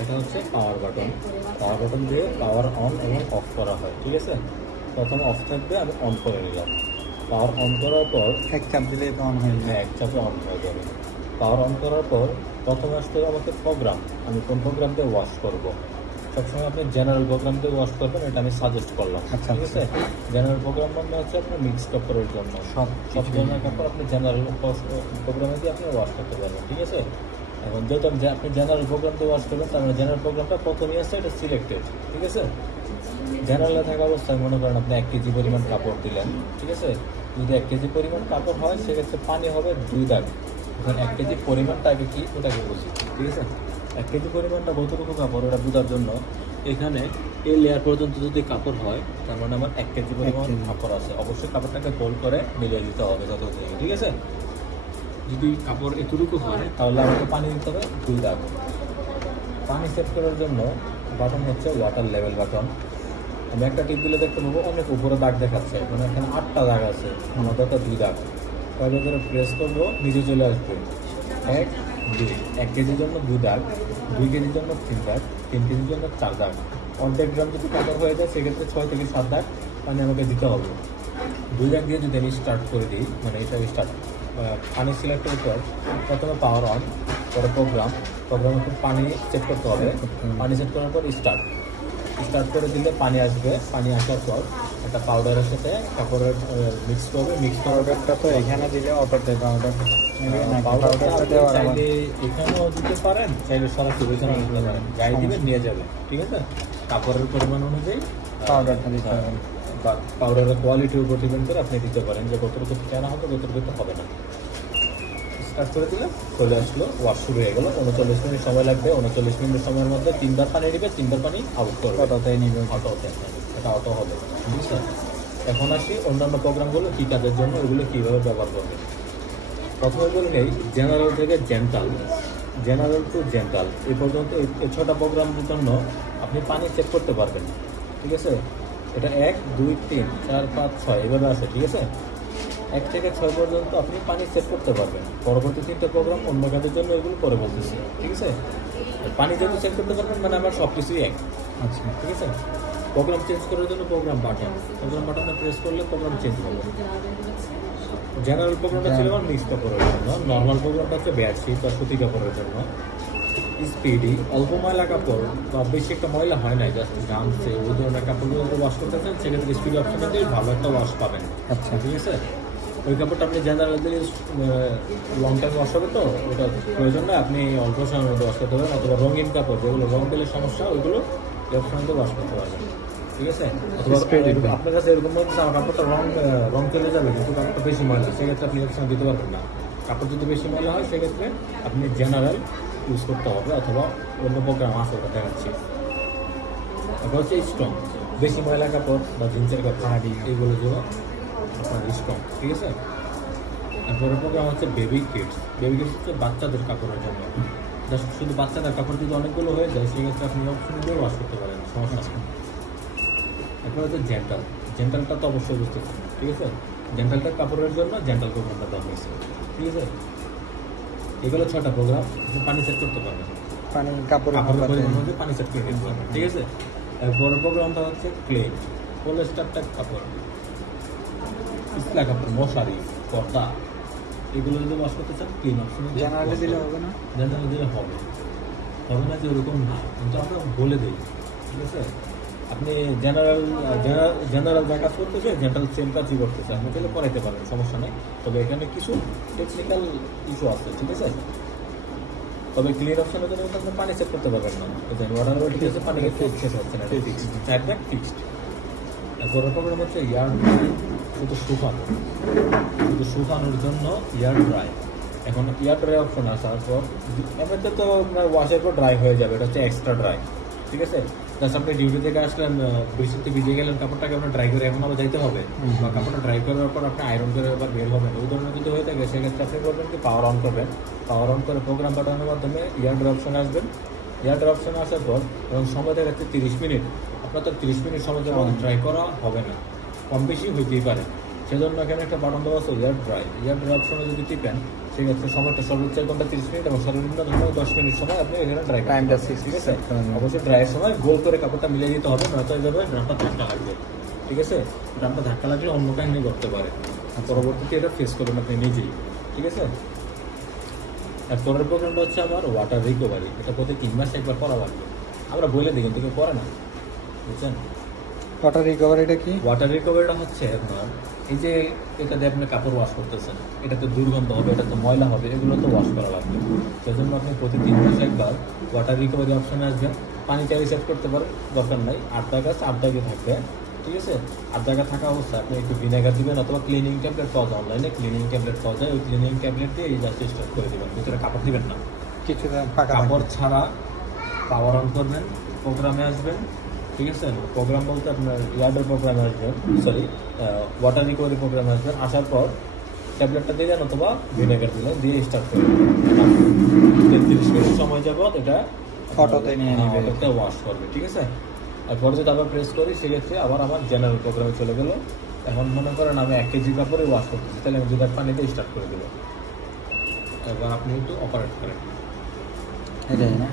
এটা হচ্ছে power button. Power button দিয়ে পাওয়ার অন এবং অফ করা হয়, ঠিক আছে। প্রথমে অফ থাকবে, আমি অন করে নিলাম। পাওয়ার অন করার পর এক চাপ দিলে এটা অন হয়ে যায়। হ্যাঁ, এক চাপে অন হয়ে যাবে। পাওয়ার অন করার পর প্রথমে আসতে হবে আমাকে প্রোগ্রাম। আমি কোন প্রোগ্রাম দিয়ে ওয়াশ করবো? সবসময় আপনি জেনারেল প্রোগ্রাম দিয়ে ওয়াশ করবেন, এটা আমি সাজেস্ট করলাম, আচ্ছা, ঠিক আছে। জেনারেল প্রোগ্রাম মানে হচ্ছে আপনার মিক্স কাপড়ের জন্য, সব সব ধরনের কাপড় আপনি জেনারেল প্রোগ্রামে দিয়ে আপনি ওয়াশ করতে পারবেন, ঠিক আছে। এখন যেহেতু আপনি জেনারেল প্রোগ্রাম দিয়ে ওয়াশ করবেন, তার মানে জেনারেল প্রোগ্রামটা প্রথমেই আছে, এটা সিলেক্টেড, ঠিক আছে। জেনারেলে থাকা অবস্থায় মনে করেন আপনি 1 কেজি পরিমাণ কাপড় দিলেন, ঠিক আছে। যদি 1 কেজি পরিমাণ কাপড় হয়, সেক্ষেত্রে পানি হবে 2 দাগ। এখন 1 কেজি পরিমাণটা আগে কি, ওটাকে বুঝি, ঠিক আছে। 1 কেজি পরিমাণটা কতটুকু কাপড়, ওটা বোঝার জন্য এখানে এই লেয়ার পর্যন্ত যদি কাপড় হয়, তার মানে আমার 1 কেজি পরিমাণ কাপড় আছে। অবশ্যই কাপড়টাকে গোল করে মিলিয়ে দিতে হবে যত, ঠিক আছে। যদি কাপড় এতটুকু হয়, তাহলে আমাকে পানি দিতে হবে 2 দাগ। পানি সেট করার জন্য বাটন হচ্ছে ওয়াটার লেভেল বাটন। আমি একটা টিপ দিলে দেখতে পাবো অনেক উপরে দাগ দেখাচ্ছে, মানে এখানে 8টা দাগ আছে, আমাদের তো 2 দাগ। কয়েকবার করে প্রেস করবো, নিচে চলে আসবে 1 2। 1 কেজির জন্য 2 দাগ, 2 কেজির জন্য 3 দাগ, 3 কেজির জন্য 4 দাগ। অর্ধেক গ্রাম যদি কাপড় হয়ে যায়, সেক্ষেত্রে 6 থেকে 7 দাগ পানি আমাকে দিতে হবে। 2 দাগ দিয়ে যদি আমি স্টার্ট করে দিই, মানে এটা স্টার্ট পানি সিলেক্টের পর প্রথমে পাওয়ার অন, পরে প্রোগ্রামে খুব পানি সেট করতে হবে। পানি সেট করার পর স্টার্ট করে দিলে পানি আসবে। পানি আসার পর একটা পাউডারের সাথে কাপড়ের মিক্স করবে। মিক্স পাউডারটা তো এখানে দিলে অটোতে পাউডারটা চাইলে এখানেও দিতে পারেন, চাইলে সরাসরি এখানেও দিতে পারেন। গায়ে দিবেন, নিয়ে যাবে, ঠিক আছে। কাপড়ের পরিমাণ অনুযায়ী পাউডারটা দিতে হবে। পাউডারের কোয়ালিটির উপর ডিপেন্ড করে আপনি দিতে পারেন যে কতটুকু চানা হবে, কতটুকু হবে না। স্টার্ট করে দিলে চলে আসলো, ওয়াশ শুরু হয়ে গেল। 39 মিনিট সময় লাগবে। 39 মিনিট সময়ের মধ্যে 3বার পানি নিবে, 3বার পানি আউট করবে। অটোতেই নিবে, এটা অটো হবে, বুঝছেন। এখন আসি অন্যান্য প্রোগ্রামগুলো কী কাজের জন্য, এগুলো কীভাবে ব্যবহার করবে। প্রথমে বলে নেই জেনারেল থেকে জেনারেল টু জেন্টাল এই পর্যন্ত এই 6টা প্রোগ্রামের জন্য আপনি পানি চেক করতে পারবেন, ঠিক আছে। এটা 1 2 3 4 5 6 এভাবে আছে, ঠিক আছে। 1 থেকে 6 পর্যন্ত আপনি পানি সেট করতে পারবেন। পরবর্তী 3টা প্রোগ্রাম অন্য কাজের জন্য এগুলো পরে বলতেছি, ঠিক আছে। পানি যেহেতু চেক করতে পারবেন, মানে আমার সব কিছুই 1, আচ্ছা, ঠিক আছে। প্রোগ্রাম চেঞ্জ করার জন্য প্রোগ্রাম বাটনে প্রেস করলে প্রোগ্রাম চেঞ্জ হবে। জেনারেল প্রোগ্রামটা ছিল আমার মিক্স কাপড়ের জন্য, নর্মাল প্রোগ্রামটা হচ্ছে বেডশিট বা সুতি কাপড়ের জন্য। স্পিডি অল্প ময়লা কাপড় বা বেশি একটা ময়লা হয় না, জাস্ট জামছে, ওই ধরনের কাপড়গুলো ওয়াশ করতে চান, সেক্ষেত্রে স্পিডি অপশনে দিয়ে ভালো একটা ওয়াশ পাবেন। আচ্ছা, ঠিক আছে। ওই কাপড়টা আপনি জেনারেল দিলে লং টাইম ওয়াশ হবে, তো ওটা প্রয়োজন না, আপনি অল্প সময়ের মধ্যে ওয়াশ করতে পারেন। অথবা রঙিন কাপড়, যেগুলো রং দিলে সমস্যা, ওইগুলো এই অপশনে দিয়ে ওয়াশ করতে পারবেন, ঠিক আছে। অথবা আপনার কাছে এরকম মনে হচ্ছে আমার কাপড়টা রং চলে যাবে, কিন্তু কাপড়টা বেশি ময়লা, সেক্ষেত্রে আপনি অপশনে দিতে পারবেন না। কাপড় যদি বেশি ময়লা হয়, সেক্ষেত্রে আপনি জেনারেল ইউজ করতে হবে, অথবা অন্য প্রোগ্রাম আছে ওটা দেখাচ্ছি। তারপর হচ্ছে স্ট্রং, বেশি ময়লা কাপড় বা জিন্সের কাপড় এইগুলো জন্য আপনার স্ট্রং, ঠিক আছে। তারপরে প্রোগ্রাম হচ্ছে বেবি কিডস হচ্ছে বাচ্চাদের কাপড়ের জন্য। জাস্ট শুধু বাচ্চাদের কাপড় যদি অনেকগুলো হয়ে যায়, সেক্ষেত্রে আপনি অপশন দিয়ে ওয়াশ করতে পারেন, সমস্যা নেই। তারপরে হচ্ছে জেন্টালটা তো অবশ্যই বুঝতে পারেন, ঠিক আছে। জেন্টালটা কাপড়ের জন্য জেন্টাল প্রোগ্রামটা দেওয়া হয়েছে, ঠিক আছে। এগুলো 6টা প্রোগ্রাম, আপনি পানি সেট করতে পারবেন, কাপড়ের মধ্যে পানি সেট করে দিতে পারবেন, ঠিক আছে। এরপরের প্রোগ্রামটা হচ্ছে ক্লিন, পলিস্টার টাইপ কাপড়, ইসলা কাপড়, মশারি, পর্দা, এগুলো যদি ওয়াশ করতে চান ক্লিন অপশনে জেনারেলে দিলে হবে না, জেনারেলে দিলে হবে না যে ওরকম না, কিন্তু আমরা বলে দিই, ঠিক আছে। আপনি জেনারেল যা কাজ করতেছে, জেনারেল সেম কাজই করতেছে, আপনি তাহলে করাইতে পারেন, সমস্যা নেই। তবে এখানে কিছু টেকনিক্যাল ইস্যু আছে, ঠিক আছে। তবে ক্লিয়ার অপশনের জন্য আপনি পানি চেক করতে পারবেন না, ওয়াটার ঠিক আছে, পানি শেষ হচ্ছে না, একদম ফিক্সড। এরপরের প্রোগ্রাম হচ্ছে ইয়ার ড্রাই, শুধু শুকানোর জন্য ইয়ার ড্রাই। এখন ইয়ার ড্রাই অপশন আসার পর এমনিতে তো আপনার ওয়াশের পর ড্রাই হয়ে যাবে, এটা হচ্ছে এক্সট্রা ড্রাই, ঠিক আছে। জাস্ট আপনি ডিউটি থেকে আসলেন, বৃষ্টিতে ভিজে গেলেন, কাপড়টাকে আপনার ড্রাই করে এখন আবার যাইতে হবে, বা কাপড়টা ড্রাই করার পর আপনি আয়রন করে আবার বের হবেন, ওই ধরনের যদি হয়ে থাকে, সেক্ষেত্রে আপনি করবেন কি, পাওয়ার অন করবেন। পাওয়ার অন করে প্রোগ্রাম বাটনের মাধ্যমে ইয়ার ড্রাই অপশনে আসবেন। ইয়ার ড্রাই অপশনে আসার পর এবং সময় দেখা যাচ্ছে 30 মিনিট, আপনার তো 30 মিনিট সময় যেমন ড্রাই করা হবে না, কম বেশি হইতেই পারে, সেজন্য এখানে একটা বাটন দেওয়া আছে ইয়ার ড্রাই অপশনে যদি টিপেন, ঠিক আছে, সময়টা সর্বোচ্চ 1 ঘন্টা 30 মিনিট এবং সর্বনিম্ন ধরুন 10 মিনিট সময় আপনি এখানে ড্রাই টাইমটা ঠিক 60 আছে। সেকেন্ড। অবশ্যই ড্রাইয়ের সময় গোল করে কাপড়টা মিলিয়ে দিতে হবে, নয়তো এইভাবে ড্রামটা ধাক্কা লাগবে, ঠিক আছে। ড্রামটা ধাক্কা লাগলে অন্য কাহিনী করতে পারে, পরবর্তীতে এটা ফেস করবেন আপনি নিজেই, ঠিক আছে। আর পরের প্রোগ্রামটা হচ্ছে আমার ওয়াটার রিকভারি, এটা প্রতি 3 মাস একবার করা লাগবে। আমরা বলে দিই কিন্তু কেউ করে না, বুঝছেন। ওয়াটার রিকভারিটা কি? ওয়াটার রিকভারিটা হচ্ছে আপনার এই যে এটা দিয়ে আপনি কাপড় ওয়াশ করতেছেন, এটা তো দুর্গন্ধ হবে, এটা তো ময়লা হবে, এগুলো তো ওয়াশ করা লাগবে। সেজন্য আপনি প্রতি 3 মাসে একবার ওয়াটার রিকভারি অপশনে আসবেন। পানিটা রিসেট করতে পারেন, দরকার নাই। 8 গাছ 8 দাগে থাকবে, ঠিক আছে। 8 জায়গা থাকা অবস্থায় আপনি একটু ভিনেগার দিবেন, অথবা ক্লিনিং ট্যাবলেট পাওয়া যায়, অনলাইনে ক্লিনিং ট্যাবলেট পাওয়া যায়। ওই ক্লিনিং ট্যাবলেট দিয়ে এই জাস্ট স্টার্ট করে দেবেন, ভিতরে কাপড় দিবেন না। কিছুটা ফাঁকা কাপড় ছাড়া পাওয়ার অন করবেন, প্রোগ্রামে আসবেন, ঠিক আছে। প্রোগ্রাম বলতে আপনার ইয়ার্ডের প্রোগ্রামে আসবেন, সরি ওয়াটার রিকভারি প্রোগ্রামে আসবেন। আসার পর ট্যাবলেটটা দিলেন অথবা ভিনেগার দিলেন, দিয়ে স্টার্ট করবেন। 33 মিনিট সময় যাবত এটা অটোতে নিয়ে নেবে। অটোতে ওয়াশ করবে, ঠিক আছে। এরপরে যদি আবার প্রেস করি, সেক্ষেত্রে আবার আমার জেনারেল প্রোগ্রামে চলে গেল। এখন মনে করেন আমি 1 কেজি কাপড়ে ওয়াশ করতেছি, তাহলে আমি 2 কাপ পানি দিয়ে স্টার্ট করে দেবো। এবার আপনি একটু অপারেট করেন। এটাই না?